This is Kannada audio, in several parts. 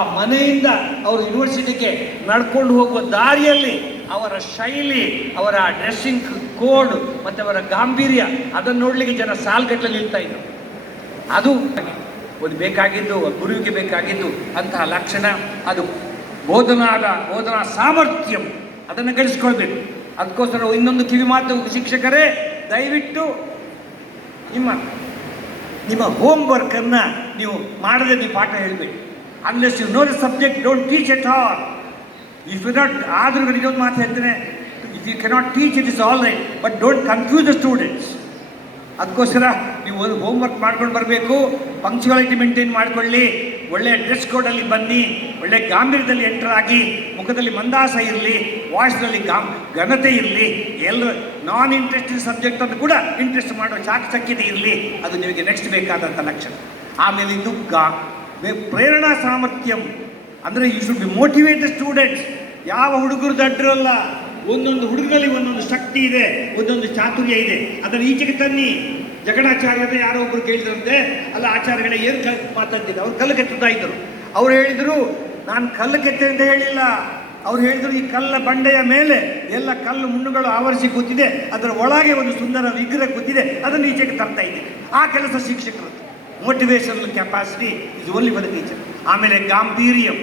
ಮನೆಯಿಂದ ಅವರು ಯೂನಿವರ್ಸಿಟಿಗೆ ನಡ್ಕೊಂಡು ಹೋಗುವ ದಾರಿಯಲ್ಲಿ ಅವರ ಶೈಲಿ, ಅವರ ಡ್ರೆಸ್ಸಿಂಗ್ ಕೋಡ್ ಮತ್ತು ಅವರ ಗಾಂಭೀರ್ಯ ಅದನ್ನು ನೋಡಲಿಕ್ಕೆ ಜನ ಸಾಲ್ಗಟ್ಟಲೆ ನಿಲ್ತಾ ಇದ್ರು. ಅದು ಒಂದು ಬೇಕಾಗಿದ್ದು, ಗುರುವಿಗೆ ಬೇಕಾಗಿದ್ದು ಅಂತಹ ಲಕ್ಷಣ. ಅದು ಬೋಧನಾ ಸಾಮರ್ಥ್ಯ ಅದನ್ನು ಗಳಿಸ್ಕೊಳ್ಬೇಕು. ಅದಕ್ಕೋಸ್ಕರ ಇನ್ನೊಂದು ಕಿವಿ ಮಾತು, ಶಿಕ್ಷಕರೇ ದಯವಿಟ್ಟು ನಿಮ್ಮ ಹೋಮ್ವರ್ಕನ್ನು ನೀವು ಮಾಡದೆ ನೀವು ಪಾಠ ಹೇಳಬೇಕು. Unless you know the subject, don't teach at all. If you not, ಆದರೂ ಇನ್ನೊಂದು ಮಾತು ಹೇಳ್ತೇನೆ, if you cannot teach it is all right, but don't confuse the students. ಅದಕ್ಕೋಸ್ಕರ ನೀವು ಒಂದು ಹೋಮ್ವರ್ಕ್ ಮಾಡ್ಕೊಂಡು ಬರಬೇಕು, ಪಂಕ್ಚುಯಾಲಿಟಿ ಮೇಂಟೈನ್ ಮಾಡಿಕೊಳ್ಳಿ, ಒಳ್ಳೆಯ ಡ್ರೆಸ್ ಕೋಡಲ್ಲಿ ಬನ್ನಿ, ಒಳ್ಳೆಯ ಗಾಂಭೀರ್ಯದಲ್ಲಿ ಎಂಟರ್ ಆಗಿ, ಮುಖದಲ್ಲಿ ಮಂದಾಸ ಇರಲಿ, ವಾಯ್ಸ್ನಲ್ಲಿ ಘನತೆ ಇರಲಿ, ಎಲ್ಲರೂ ನಾನ್ ಇಂಟ್ರೆಸ್ಟಿಂಗ್ ಸಬ್ಜೆಕ್ಟ್ ಅಂತ ಕೂಡ ಇಂಟ್ರೆಸ್ಟ್ ಮಾಡೋ ಚಾಕಚಕ್ಯತೆ ಇರಲಿ. ಅದು ನಿಮಗೆ ನೆಕ್ಸ್ಟ್ ಬೇಕಾದಂಥ ಲಕ್ಷಣ. ಆಮೇಲೆ ಇದು ಪ್ರೇರಣಾ ಸಾಮರ್ಥ್ಯಂ ಅಂದರೆ you should be motivate the students. ಯಾವ ಹುಡುಗರು ದಡ್ಡರಲ್ಲ, ಒಂದೊಂದು ಹುಡುಗರಲ್ಲಿ ಒಂದೊಂದು ಶಕ್ತಿ ಇದೆ, ಒಂದೊಂದು ಚಾತುರ್ಯ ಇದೆ, ಅದನ್ನು ಈಚೆಗೆ ತನ್ನಿ. ಜಗಣಾಚಾರ್ಯರೇ ಯಾರೋ ಒಬ್ಬರು ಕೇಳಿದ್ರಂತೆ, ಅಲ್ಲ ಆಚಾರ್ಯಗಳೇ ಏನು ಮಾತಾಡ್ತಿದ್ದೆ, ಅವ್ರು ಕಲ್ಲು ಕೆತ್ತುತ್ತಾ ಇದ್ದರು. ಅವ್ರು ಹೇಳಿದರು, ನಾನು ಕಲ್ಲು ಕೆತ್ತೆ ಅಂತ ಹೇಳಿಲ್ಲ. ಅವ್ರು ಹೇಳಿದರು, ಈ ಕಲ್ಲ ಬಂಡೆಯ ಮೇಲೆ ಎಲ್ಲ ಕಲ್ಲು ಮುಣ್ಣುಗಳು ಆವರಿಸಿ ಕೂತಿದೆ, ಅದರ ಒಳಗೆ ಒಂದು ಸುಂದರ ವಿಗ್ರಹ ಕೂತಿದೆ, ಅದನ್ನು ಈಚೆಗೆ ತರ್ತಾ ಇದ್ದೀನಿ. ಆ ಕೆಲಸ ಶಿಕ್ಷಕರು. Motivational capacity is only for the teacher. ಆಮೇಲೆ ಗಾಂಭೀರ್ಯಂ.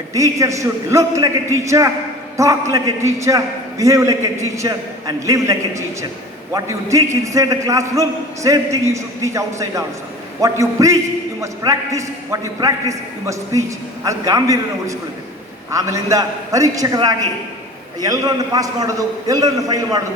A teacher should look like a teacher, talk like a teacher, behave like a teacher, and live like a teacher. What you teach inside the classroom, same thing you should teach outside also. What you preach, you must practice. What you practice, you must teach. ಅದು ಗಾಂಭೀರ್ಯನ ಉಳಿಸ್ಕೊಳ್ಬೇಕು. ಆಮೇಲಿಂದ ಪರೀಕ್ಷಕರಾಗಿ ಎಲ್ಲರನ್ನು ಪಾಸ್ ಮಾಡೋದು, ಎಲ್ಲರನ್ನು ಫೈಲ್ ಮಾಡೋದು